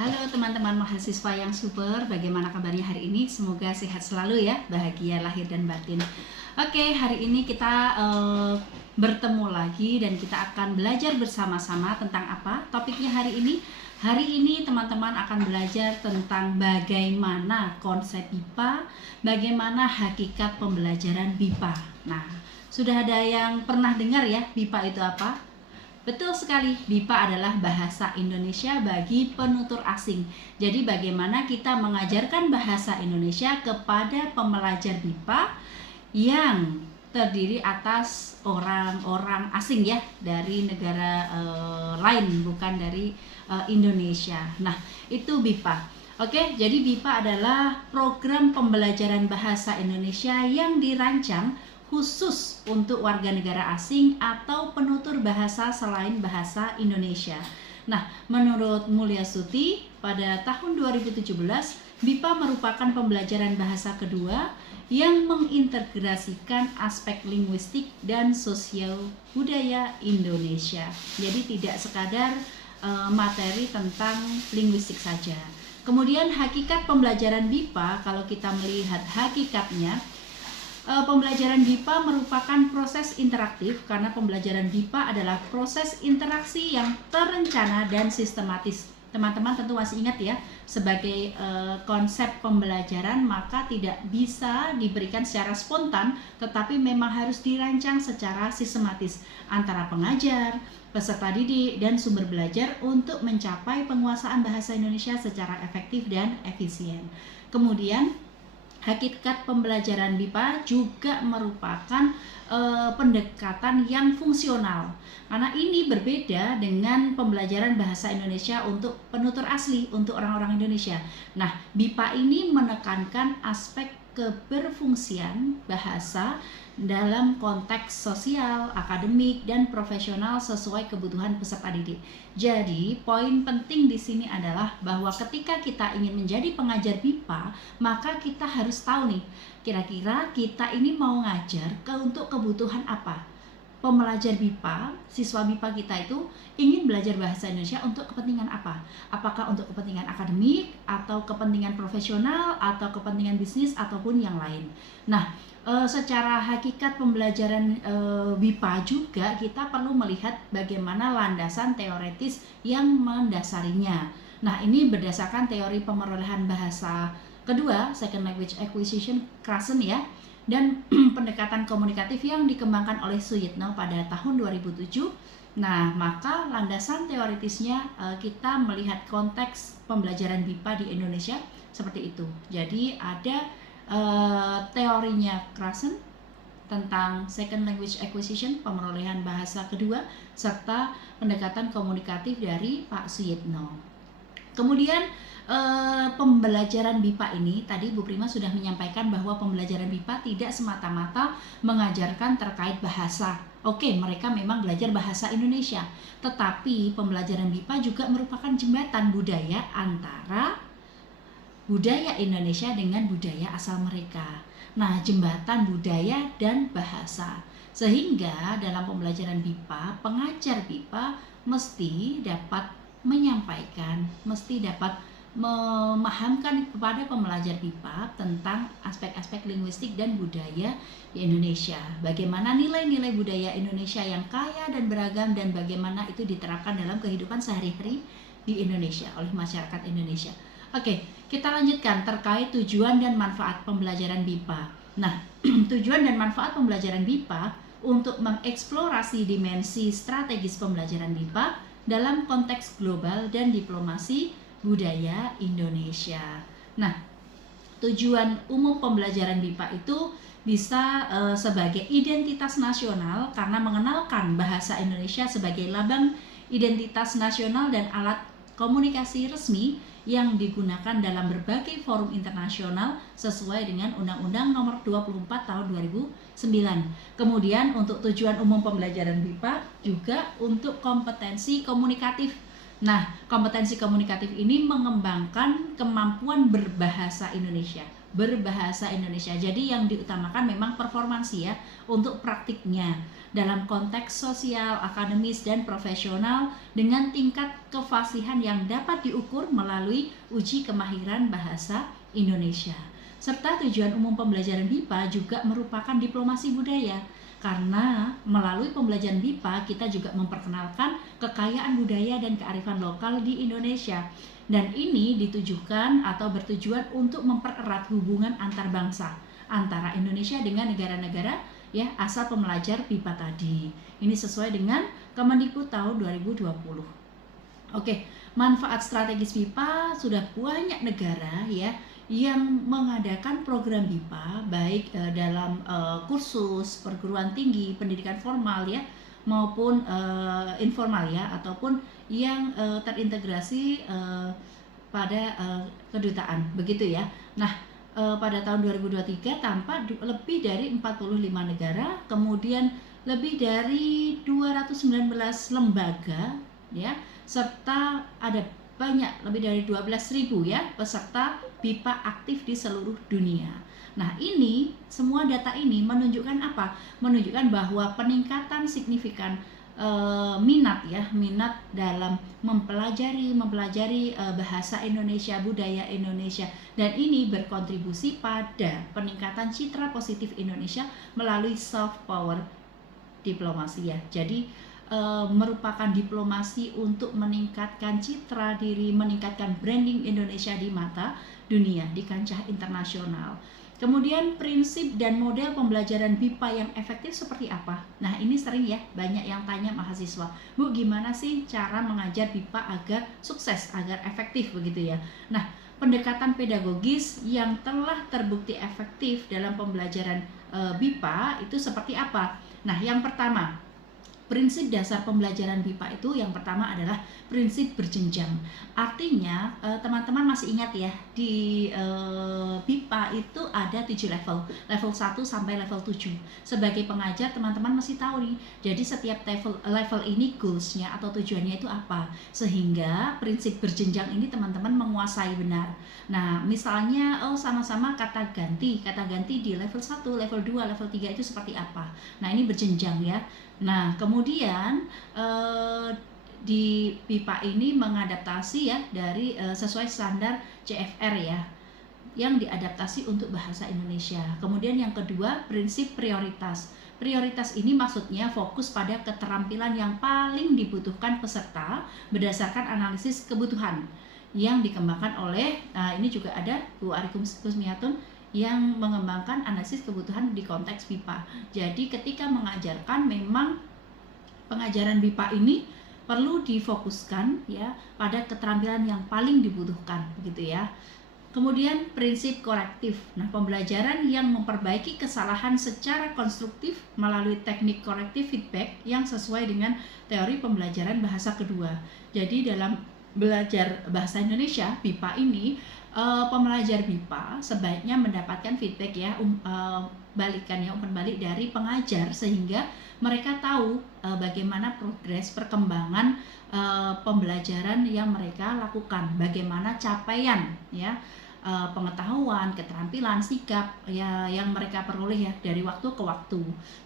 Halo teman-teman mahasiswa yang super, bagaimana kabarnya hari ini? Semoga sehat selalu ya, bahagia lahir dan batin. Oke, hari ini kita bertemu lagi dan kita akan belajar bersama-sama tentang apa? Topiknya hari ini? Hari ini teman-teman akan belajar tentang bagaimana konsep BIPA, bagaimana hakikat pembelajaran BIPA. Nah, sudah ada yang pernah dengar ya BIPA itu apa? Betul sekali, BIPA adalah bahasa Indonesia bagi penutur asing. Jadi bagaimana kita mengajarkan bahasa Indonesia kepada pembelajar BIPA yang terdiri atas orang-orang asing ya, dari negara lain, bukan dari Indonesia. Nah, itu BIPA. Oke, jadi BIPA adalah program pembelajaran bahasa Indonesia yang dirancang khusus untuk warga negara asing atau penutur bahasa selain bahasa Indonesia. Nah, menurut Mulyasuti, pada tahun 2017, BIPA merupakan pembelajaran bahasa kedua yang mengintegrasikan aspek linguistik dan sosial budaya Indonesia. Jadi tidak sekadar materi tentang linguistik saja. Kemudian hakikat pembelajaran BIPA, kalau kita melihat hakikatnya, pembelajaran BIPA merupakan proses interaktif karena pembelajaran BIPA adalah proses interaksi yang terencana dan sistematis. Teman-teman tentu masih ingat ya, sebagai konsep pembelajaran maka tidak bisa diberikan secara spontan, tetapi memang harus dirancang secara sistematis antara pengajar, peserta didik, dan sumber belajar untuk mencapai penguasaan bahasa Indonesia secara efektif dan efisien. Kemudian hakikat pembelajaran BIPA juga merupakan pendekatan yang fungsional, karena ini berbeda dengan pembelajaran bahasa Indonesia untuk penutur asli, untuk orang-orang Indonesia. Nah, BIPA ini menekankan aspek keberfungsian bahasa dalam konteks sosial, akademik, dan profesional sesuai kebutuhan peserta didik. Jadi, poin penting di sini adalah bahwa ketika kita ingin menjadi pengajar BIPA, maka kita harus tahu nih, kira-kira kita ini mau ngajar untuk kebutuhan apa? Pembelajar BIPA, siswa BIPA kita itu ingin belajar bahasa Indonesia untuk kepentingan apa? Apakah untuk kepentingan akademik, atau kepentingan profesional, atau kepentingan bisnis, ataupun yang lain. Nah, secara hakikat pembelajaran BIPA juga kita perlu melihat bagaimana landasan teoretis yang mendasarinya. Nah, ini berdasarkan teori pemerolehan bahasa kedua, second language acquisition, Krashen ya, dan pendekatan komunikatif yang dikembangkan oleh Suyitno pada tahun 2007. Nah, maka landasan teoritisnya kita melihat konteks pembelajaran BIPA di Indonesia seperti itu. Jadi ada teorinya Krashen tentang second language acquisition, pemerolehan bahasa kedua, serta pendekatan komunikatif dari Pak Suyitno. Kemudian pembelajaran BIPA ini, tadi Bu Prima sudah menyampaikan bahwa pembelajaran BIPA tidak semata-mata mengajarkan terkait bahasa. Oke, mereka memang belajar bahasa Indonesia, tetapi pembelajaran BIPA juga merupakan jembatan budaya antara budaya Indonesia dengan budaya asal mereka. Nah, jembatan budaya dan bahasa. Sehingga dalam pembelajaran BIPA, pengajar BIPA mesti dapat menyampaikan, mesti dapat memahamkan kepada pembelajar BIPA tentang aspek-aspek linguistik dan budaya di Indonesia. Bagaimana nilai-nilai budaya Indonesia yang kaya dan beragam, dan bagaimana itu diterapkan dalam kehidupan sehari-hari di Indonesia oleh masyarakat Indonesia. Oke, kita lanjutkan terkait tujuan dan manfaat pembelajaran BIPA. Nah, tujuan dan manfaat pembelajaran BIPA untuk mengeksplorasi dimensi strategis pembelajaran BIPA dalam konteks global dan diplomasi budaya Indonesia. Nah, tujuan umum pembelajaran BIPA itu bisa sebagai identitas nasional karena mengenalkan bahasa Indonesia sebagai lambang identitas nasional dan alat komunikasi resmi yang digunakan dalam berbagai forum internasional sesuai dengan Undang-Undang Nomor 24 Tahun 2009. Kemudian untuk tujuan umum pembelajaran BIPA juga untuk kompetensi komunikatif. Nah, kompetensi komunikatif ini mengembangkan kemampuan berbahasa Indonesia. berbahasa Indonesia. Jadi yang diutamakan memang performansi ya, untuk praktiknya dalam konteks sosial, akademis, dan profesional dengan tingkat kefasihan yang dapat diukur melalui uji kemahiran bahasa Indonesia. Serta tujuan umum pembelajaran BIPA juga merupakan diplomasi budaya, karena melalui pembelajaran BIPA kita juga memperkenalkan kekayaan budaya dan kearifan lokal di Indonesia. Dan ini ditujukan atau bertujuan untuk mempererat hubungan antar bangsa antara Indonesia dengan negara-negara ya asal pembelajar BIPA tadi. Ini sesuai dengan Kemendikbud tahun 2020. Oke, manfaat strategis BIPA, sudah banyak negara ya yang mengadakan program BIPA baik dalam kursus perguruan tinggi, pendidikan formal ya maupun informal ya, ataupun yang terintegrasi pada kedutaan begitu ya. Nah, pada tahun 2023 tampak lebih dari 45 negara, kemudian lebih dari 219 lembaga ya, serta ada banyak lebih dari 12.000 ya peserta BIPA aktif di seluruh dunia. Nah, ini semua data ini menunjukkan apa? Menunjukkan bahwa peningkatan signifikan minat dalam mempelajari bahasa Indonesia, budaya Indonesia, dan ini berkontribusi pada peningkatan citra positif Indonesia melalui soft power diplomasi ya. Jadi merupakan diplomasi untuk meningkatkan citra diri, meningkatkan branding Indonesia di mata dunia, di kancah internasional. Kemudian prinsip dan model pembelajaran BIPA yang efektif seperti apa? Nah, ini sering ya banyak yang tanya mahasiswa, Bu, gimana sih cara mengajar BIPA agar sukses, agar efektif begitu ya. Nah, pendekatan pedagogis yang telah terbukti efektif dalam pembelajaran BIPA itu seperti apa? Nah, yang pertama, prinsip dasar pembelajaran BIPA itu yang pertama adalah prinsip berjenjang. Artinya teman-teman masih ingat ya, di BIPA itu ada 7 level, level 1 sampai level 7. Sebagai pengajar teman-teman masih tahu nih, jadi setiap level ini goals-nya atau tujuannya itu apa, sehingga prinsip berjenjang ini teman-teman menguasai benar. Nah, misalnya sama-sama kata ganti di level 1, level 2, level 3 itu seperti apa. Nah, ini berjenjang ya. Nah, kemudian di BIPA ini mengadaptasi ya dari sesuai standar CFR ya, yang diadaptasi untuk bahasa Indonesia. Kemudian yang kedua, prinsip prioritas. Prioritas ini maksudnya fokus pada keterampilan yang paling dibutuhkan peserta berdasarkan analisis kebutuhan yang dikembangkan oleh, ini juga ada Bu Ari Kusmiatun yang mengembangkan analisis kebutuhan di konteks BIPA. Jadi ketika mengajarkan, memang pengajaran BIPA ini perlu difokuskan ya pada keterampilan yang paling dibutuhkan begitu ya. Kemudian prinsip korektif. Nah, pembelajaran yang memperbaiki kesalahan secara konstruktif melalui teknik korektif feedback yang sesuai dengan teori pembelajaran bahasa kedua. Jadi dalam belajar bahasa Indonesia BIPA ini, pembelajar BIPA sebaiknya mendapatkan feedback ya, umpan balik dari pengajar, sehingga mereka tahu bagaimana progres perkembangan pembelajaran yang mereka lakukan, bagaimana capaian ya, pengetahuan, keterampilan, sikap ya yang mereka peroleh ya dari waktu ke waktu.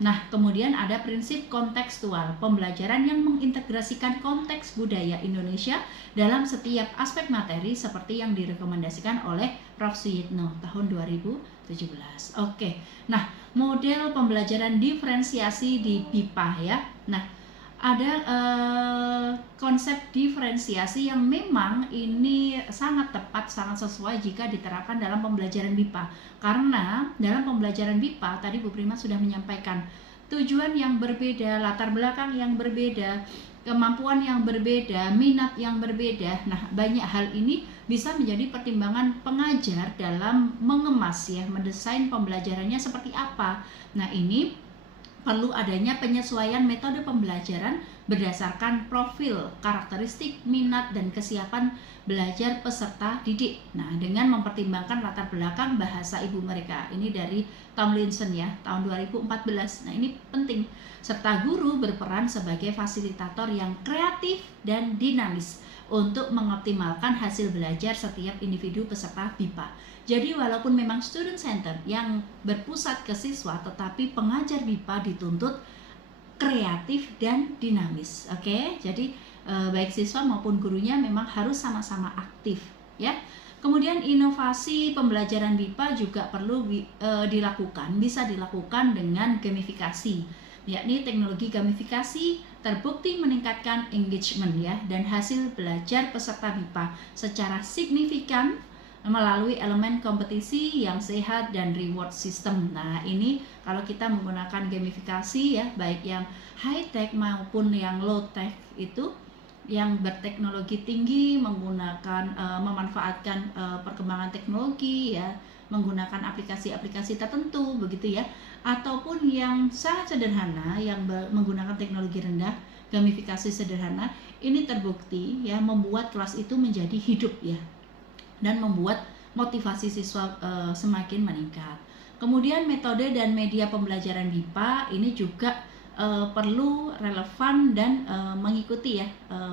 Nah, kemudian ada prinsip kontekstual, pembelajaran yang mengintegrasikan konteks budaya Indonesia dalam setiap aspek materi seperti yang direkomendasikan oleh Prof. Suyitno tahun 2017. Oke. Nah, model pembelajaran diferensiasi di BIPA ya. Nah, ada konsep diferensiasi yang memang ini sangat tepat, sangat sesuai jika diterapkan dalam pembelajaran BIPA. Karena dalam pembelajaran BIPA tadi Bu Prima sudah menyampaikan tujuan yang berbeda, latar belakang yang berbeda, kemampuan yang berbeda, minat yang berbeda. Nah, banyak hal ini bisa menjadi pertimbangan pengajar dalam mengemas ya, mendesain pembelajarannya seperti apa. Nah, ini perlu adanya penyesuaian metode pembelajaran berdasarkan profil, karakteristik, minat, dan kesiapan belajar peserta didik. Nah, dengan mempertimbangkan latar belakang bahasa ibu mereka. Ini dari Tomlinson ya, tahun 2014. Nah, ini penting. Serta guru berperan sebagai fasilitator yang kreatif dan dinamis untuk mengoptimalkan hasil belajar setiap individu peserta BIPA. Jadi walaupun memang student center yang berpusat ke siswa, tetapi pengajar BIPA dituntut kreatif dan dinamis. Oke, jadi baik siswa maupun gurunya memang harus sama-sama aktif ya. Kemudian inovasi pembelajaran BIPA juga perlu dilakukan, bisa dilakukan dengan gamifikasi, yakni teknologi gamifikasi terbukti meningkatkan engagement ya dan hasil belajar peserta BIPA secara signifikan melalui elemen kompetisi yang sehat dan reward system. Nah, ini kalau kita menggunakan gamifikasi ya, baik yang high tech maupun yang low tech, itu yang berteknologi tinggi menggunakan memanfaatkan perkembangan teknologi ya, menggunakan aplikasi-aplikasi tertentu begitu ya, ataupun yang sangat sederhana yang menggunakan teknologi rendah, gamifikasi sederhana ini terbukti ya membuat kelas itu menjadi hidup ya, dan membuat motivasi siswa semakin meningkat. Kemudian metode dan media pembelajaran BIPA ini juga perlu relevan dan mengikuti ya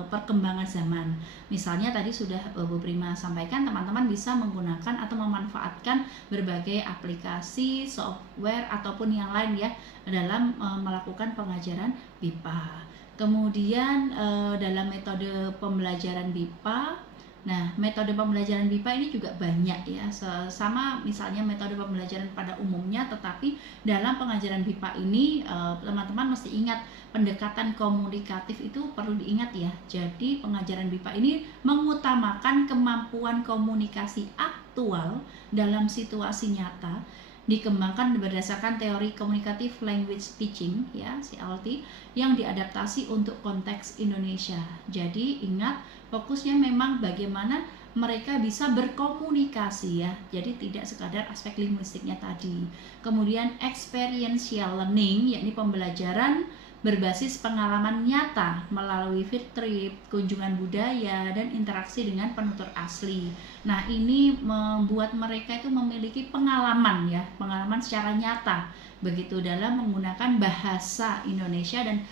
perkembangan zaman. Misalnya tadi sudah Bu Prima sampaikan, teman-teman bisa menggunakan atau memanfaatkan berbagai aplikasi, software ataupun yang lain ya dalam melakukan pengajaran BIPA. Kemudian dalam metode pembelajaran BIPA, nah, metode pembelajaran BIPA ini juga banyak ya, sama misalnya metode pembelajaran pada umumnya, tetapi dalam pengajaran BIPA ini teman-teman mesti ingat pendekatan komunikatif itu perlu diingat ya. Jadi pengajaran BIPA ini mengutamakan kemampuan komunikasi aktual dalam situasi nyata, dikembangkan berdasarkan teori Communicative Language Teaching ya, CLT, yang diadaptasi untuk konteks Indonesia. Jadi ingat, fokusnya memang bagaimana mereka bisa berkomunikasi ya, jadi tidak sekadar aspek linguistiknya tadi. Kemudian experiential learning, yakni pembelajaran berbasis pengalaman nyata melalui field trip, kunjungan budaya, dan interaksi dengan penutur asli. Nah, ini membuat mereka itu memiliki pengalaman ya, pengalaman secara nyata begitu dalam menggunakan bahasa Indonesia dan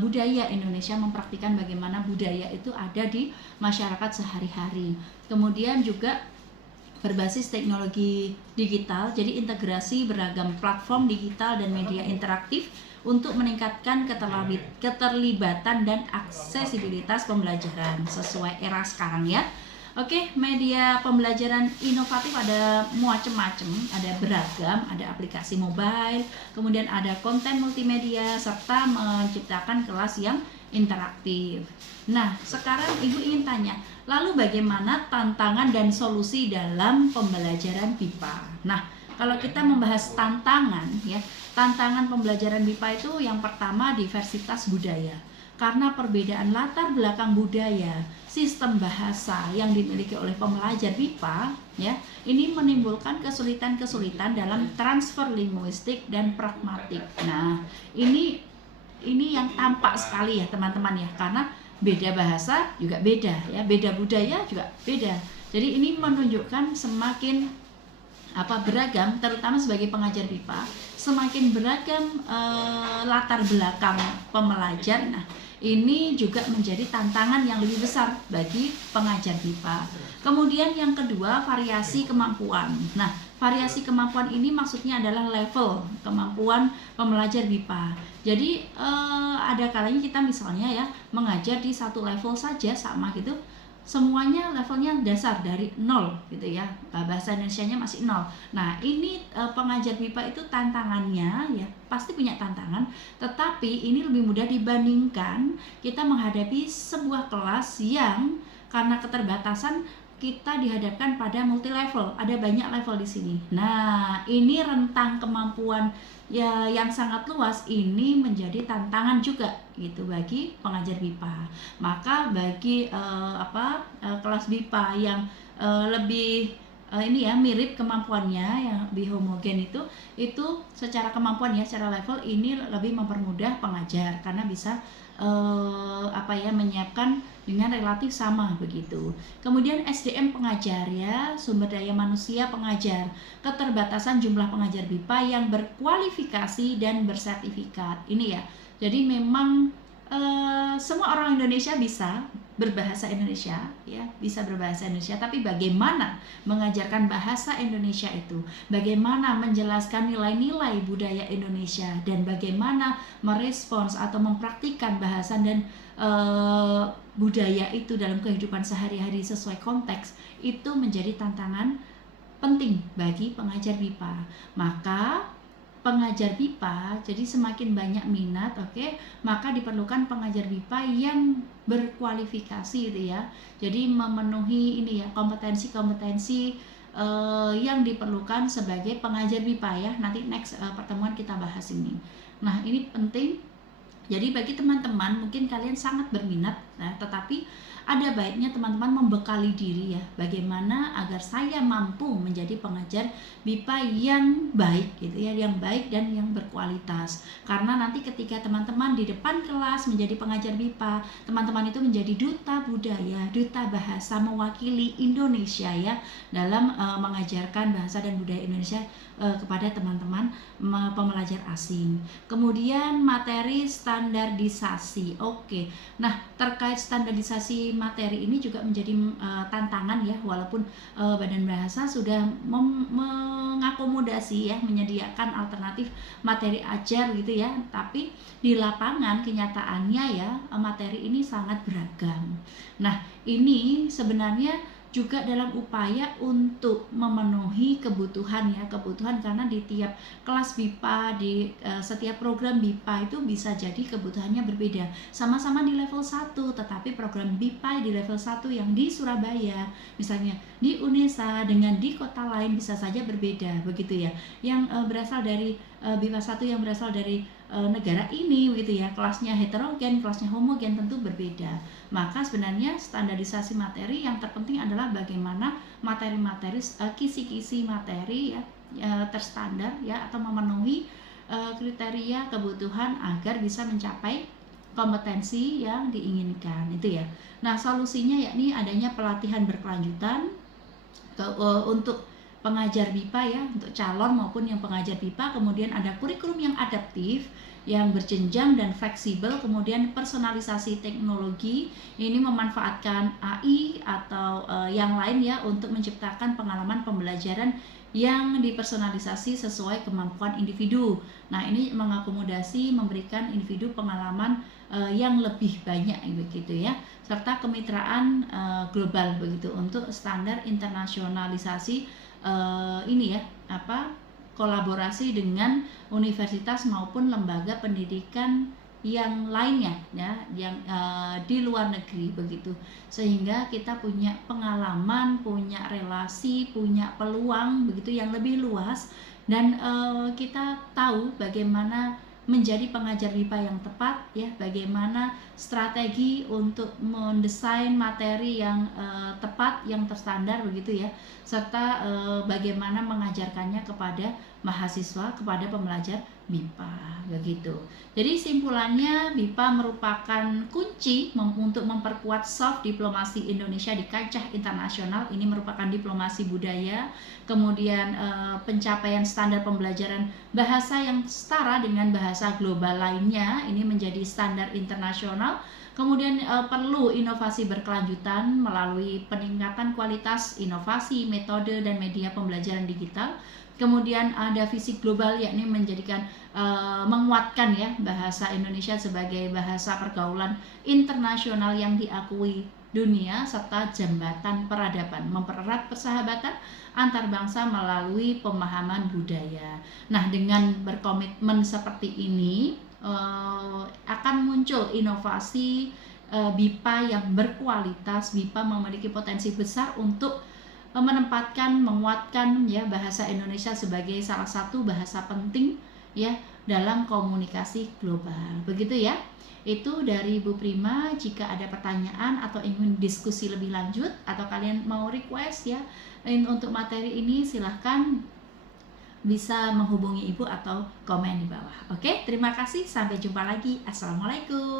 budaya Indonesia, mempraktikkan bagaimana budaya itu ada di masyarakat sehari-hari. Kemudian juga berbasis teknologi digital, jadi integrasi beragam platform digital dan media interaktif untuk meningkatkan keterlibatan dan aksesibilitas pembelajaran sesuai era sekarang ya. Oke, media pembelajaran inovatif ada macam-macam, ada beragam, ada aplikasi mobile, kemudian ada konten multimedia, serta menciptakan kelas yang interaktif. Nah, sekarang Ibu ingin tanya, lalu bagaimana tantangan dan solusi dalam pembelajaran BIPA? Nah, kalau kita membahas tantangan ya, tantangan pembelajaran BIPA itu yang pertama diversitas budaya. Karena perbedaan latar belakang budaya, sistem bahasa yang dimiliki oleh pembelajar BIPA ya, ini menimbulkan kesulitan-kesulitan dalam transfer linguistik dan pragmatik. Nah, ini yang tampak sekali ya teman-teman ya, karena beda bahasa juga beda ya, beda budaya juga beda. Jadi ini menunjukkan semakin beragam, terutama sebagai pengajar BIPA, semakin beragam latar belakang pembelajar. Nah, ini juga menjadi tantangan yang lebih besar bagi pengajar BIPA. Kemudian yang kedua, variasi kemampuan. Nah, variasi kemampuan ini maksudnya adalah level kemampuan pembelajar BIPA. Jadi ada kalanya kita misalnya ya mengajar di satu level saja sama gitu, semuanya levelnya dasar dari 0 gitu ya, bahasa Indonesianya masih 0. Nah, ini pengajar BIPA itu tantangannya ya, pasti punya tantangan, tetapi ini lebih mudah dibandingkan kita menghadapi sebuah kelas yang karena keterbatasan kita dihadapkan pada multi level, ada banyak level di sini. Nah, ini rentang kemampuan ya yang sangat luas, ini menjadi tantangan juga gitu bagi pengajar BIPA. Maka bagi kelas BIPA yang lebih ini ya mirip kemampuannya, yang lebih homogen itu secara kemampuan ya, secara level ini lebih mempermudah pengajar karena bisa menyiapkan dengan relatif sama begitu. Kemudian SDM pengajar ya, sumber daya manusia pengajar, keterbatasan jumlah pengajar BIPA yang berkualifikasi dan bersertifikat. Ini ya. Jadi memang semua orang Indonesia bisa berbahasa Indonesia ya, bisa berbahasa Indonesia, tapi bagaimana mengajarkan bahasa Indonesia itu, bagaimana menjelaskan nilai-nilai budaya Indonesia, dan bagaimana merespons atau mempraktikkan bahasa dan budaya itu dalam kehidupan sehari-hari sesuai konteks, itu menjadi tantangan penting bagi pengajar BIPA. Maka pengajar BIPA, jadi semakin banyak minat, maka diperlukan pengajar BIPA yang berkualifikasi gitu ya. Jadi memenuhi ini ya, kompetensi-kompetensi yang diperlukan sebagai pengajar BIPA ya. Nanti next pertemuan kita bahas ini. Nah, ini penting. Jadi bagi teman-teman mungkin kalian sangat berminat, tetapi ada baiknya teman-teman membekali diri ya, bagaimana agar saya mampu menjadi pengajar BIPA yang baik gitu ya, yang baik dan yang berkualitas. Karena nanti ketika teman-teman di depan kelas menjadi pengajar BIPA, teman-teman itu menjadi duta budaya, duta bahasa, mewakili Indonesia ya dalam mengajarkan bahasa dan budaya Indonesia kepada teman-teman pembelajar asing. Kemudian materi standarisasi. Nah, terkait standarisasi materi ini juga menjadi tantangan ya, walaupun Badan Bahasa sudah mengakomodasi ya, menyediakan alternatif materi ajar gitu ya, tapi di lapangan kenyataannya ya materi ini sangat beragam. Nah, ini sebenarnya juga dalam upaya untuk memenuhi kebutuhan karena di tiap kelas BIPA, di setiap program BIPA itu bisa jadi kebutuhannya berbeda, sama-sama di level 1, tetapi program BIPA di level 1 yang di Surabaya misalnya di UNESA dengan di kota lain bisa saja berbeda begitu ya, yang berasal dari BIPA 1 yang berasal dari negara ini begitu ya, kelasnya heterogen, kelasnya homogen, tentu berbeda. Maka sebenarnya standarisasi materi yang terpenting adalah bagaimana materi-materi, kisi-kisi materi ya terstandar ya, atau memenuhi kriteria kebutuhan agar bisa mencapai kompetensi yang diinginkan itu ya. Nah, solusinya yakni adanya pelatihan berkelanjutan untuk pengajar BIPA ya, untuk calon maupun yang pengajar BIPA. Kemudian ada kurikulum yang adaptif, yang berjenjang dan fleksibel. Kemudian personalisasi teknologi, ini memanfaatkan AI atau yang lain ya untuk menciptakan pengalaman pembelajaran yang dipersonalisasi sesuai kemampuan individu. Nah, ini mengakomodasi, memberikan individu pengalaman yang lebih banyak begitu ya, serta kemitraan global begitu untuk standar internasionalisasi kolaborasi dengan universitas maupun lembaga pendidikan yang lainnya ya, yang di luar negeri begitu, sehingga kita punya pengalaman, punya relasi, punya peluang begitu yang lebih luas, dan kita tahu bagaimana menjadi pengajar BIPA yang tepat ya, bagaimana strategi untuk mendesain materi yang tepat, yang terstandar begitu ya, serta bagaimana mengajarkannya kepada mahasiswa, kepada pembelajar BIPA begitu. Jadi simpulannya, BIPA merupakan kunci untuk memperkuat soft diplomasi Indonesia di kancah internasional. Ini merupakan diplomasi budaya, kemudian pencapaian standar pembelajaran bahasa yang setara dengan bahasa global lainnya, ini menjadi standar internasional. Kemudian perlu inovasi berkelanjutan melalui peningkatan kualitas inovasi, metode, dan media pembelajaran digital. Kemudian ada visi global, yakni menjadikan menguatkan ya bahasa Indonesia sebagai bahasa pergaulan internasional yang diakui dunia, serta jembatan peradaban, mempererat persahabatan antar bangsa melalui pemahaman budaya. Nah, dengan berkomitmen seperti ini akan muncul inovasi BIPA yang berkualitas. BIPA memiliki potensi besar untuk menempatkan, menguatkan ya bahasa Indonesia sebagai salah satu bahasa penting ya dalam komunikasi global. Begitu ya. Itu dari Bu Prima. Jika ada pertanyaan atau ingin diskusi lebih lanjut, atau kalian mau request ya untuk materi ini, silahkan bisa menghubungi Ibu atau komen di bawah. Oke, terima kasih. Sampai jumpa lagi. Assalamualaikum.